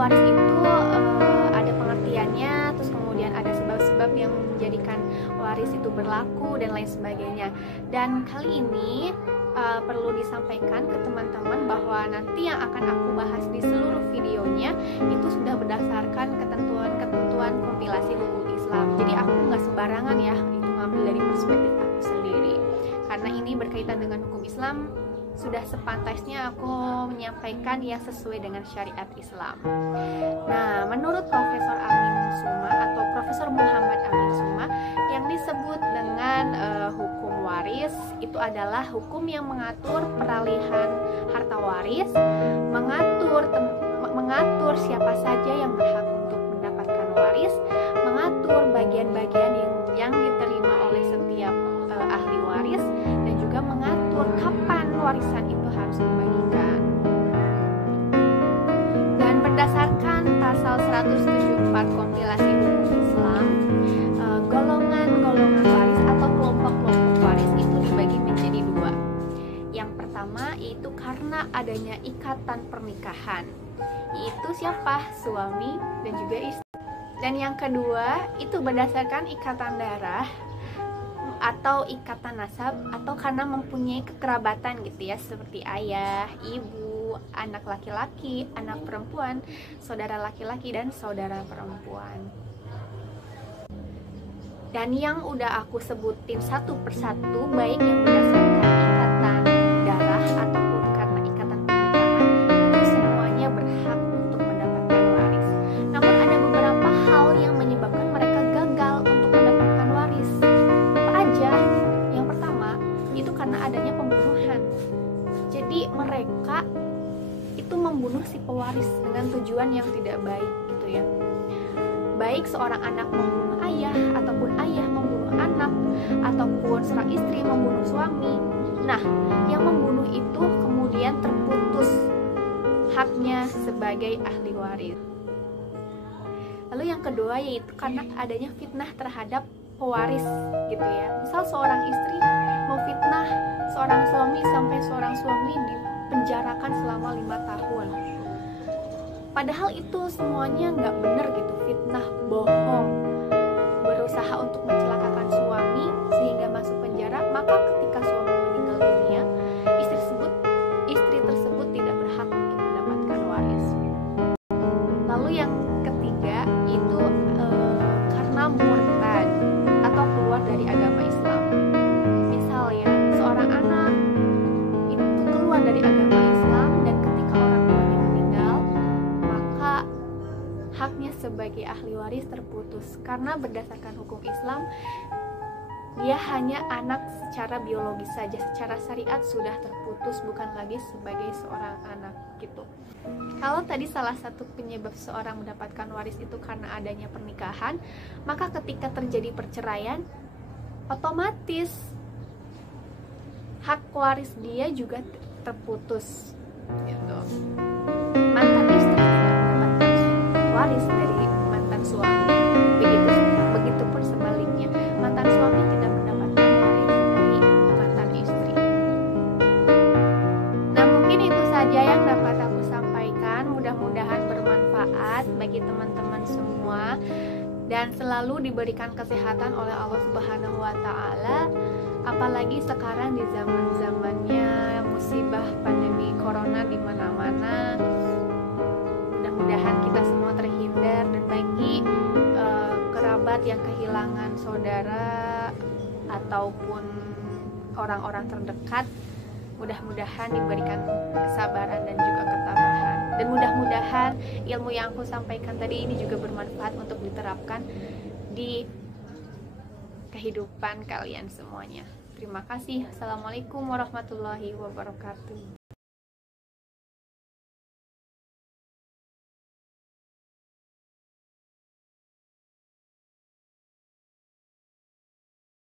waris itu ada pengertiannya, terus kemudian ada sebab-sebab yang menjadikan waris itu berlaku dan lain sebagainya. Dan kali ini perlu disampaikan ke teman-teman bahwa nanti yang akan aku bahas di seluruh videonya itu sudah berdasarkan ketentuan-ketentuan kompilasi hukum Islam. Jadi aku nggak sembarangan ya itu ngambil dari perspektif aku sendiri, karena ini berkaitan dengan hukum Islam. Sudah sepantasnya aku menyampaikan yang sesuai dengan syariat Islam. Nah, menurut Profesor Amin Suma atau Profesor Muhammad Amin Suma, yang disebut dengan hukum waris itu adalah hukum yang mengatur peralihan harta waris, mengatur siapa saja yang berhak untuk mendapatkan waris, mengatur bagian-bagian yang diterima oleh setiap ahli waris, dan juga mengatur kapan warisan itu harus dibagikan. Dan berdasarkan pasal 174 kompilasi hukum Islam, golongan-golongan waris atau kelompok-kelompok waris itu dibagi menjadi dua. Yang pertama yaitu karena adanya ikatan pernikahan, yaitu siapa? Suami dan juga istri. Dan yang kedua itu berdasarkan ikatan darah atau ikatan nasab, atau karena mempunyai kekerabatan gitu ya, seperti ayah, ibu, anak laki-laki, anak perempuan, saudara laki-laki dan saudara perempuan. Dan yang udah aku sebutin satu persatu, baik yang berdasarkan ikatan darah ataupun karena ikatan pernikahan, itu semuanya berhak untuk mendapatkan waris. Namun ada beberapa hal yang menyebabkan mereka gagal untuk mendapatkan waris. Apa aja? Yang pertama, itu karena adanya pembunuhan. Jadi mereka itu membunuh si pewaris dengan tujuan yang tidak baik gitu ya. Baik seorang anak membunuh ayah, ataupun ayah membunuh anak, ataupun seorang istri membunuh suami. Nah, yang membunuh itu kemudian terputus haknya sebagai ahli waris. Lalu yang kedua yaitu karena adanya fitnah terhadap pewaris gitu ya. Misal seorang istri memfitnah seorang suami sampai seorang suami dipenjarakan selama 5 tahun. Padahal itu semuanya nggak benar gitu, fitnah, bohong, berusaha untuk mencelakakan suami sehingga masuk penjara. Maka ketika suami meninggal dunia, istri tersebut tidak berhak untuk mendapatkan waris. Lalu yang ketiga itu karena murtad atau keluar dari agama Islam. Misalnya seorang anak itu keluar dari agama Islam dan ketika orang tuanya meninggal, maka haknya sebagai ahli waris terputus, karena berdasarkan hukum Islam dia hanya anak secara biologis saja, secara syariat sudah terputus, bukan lagi sebagai seorang anak gitu. Kalau tadi salah satu penyebab seorang mendapatkan waris itu karena adanya pernikahan, maka ketika terjadi perceraian, otomatis hak waris dia juga terputus gitu. Mantan istri tidak mendapatkan waris dari mantan suami, begitupun sebaliknya, mantan suami tidak mendapatkan waris dari mantan istri. Nah, mungkin itu saja yang dapat aku sampaikan. Mudah-mudahan bermanfaat bagi teman-teman semua dan selalu diberikan kesehatan oleh Allah Subhanahu wa Ta'ala. Apalagi sekarang di zaman-zamannya musibah pandemi corona di mana-mana. Mudah-mudahan kita semua terhindar, dan bagi kerabat yang kehilangan saudara ataupun orang-orang terdekat, mudah-mudahan diberikan kesabaran dan juga ketabahan. Dan mudah-mudahan ilmu yang aku sampaikan tadi ini juga bermanfaat untuk diterapkan di kehidupan kalian semuanya. Terima kasih. Assalamualaikum warahmatullahi wabarakatuh.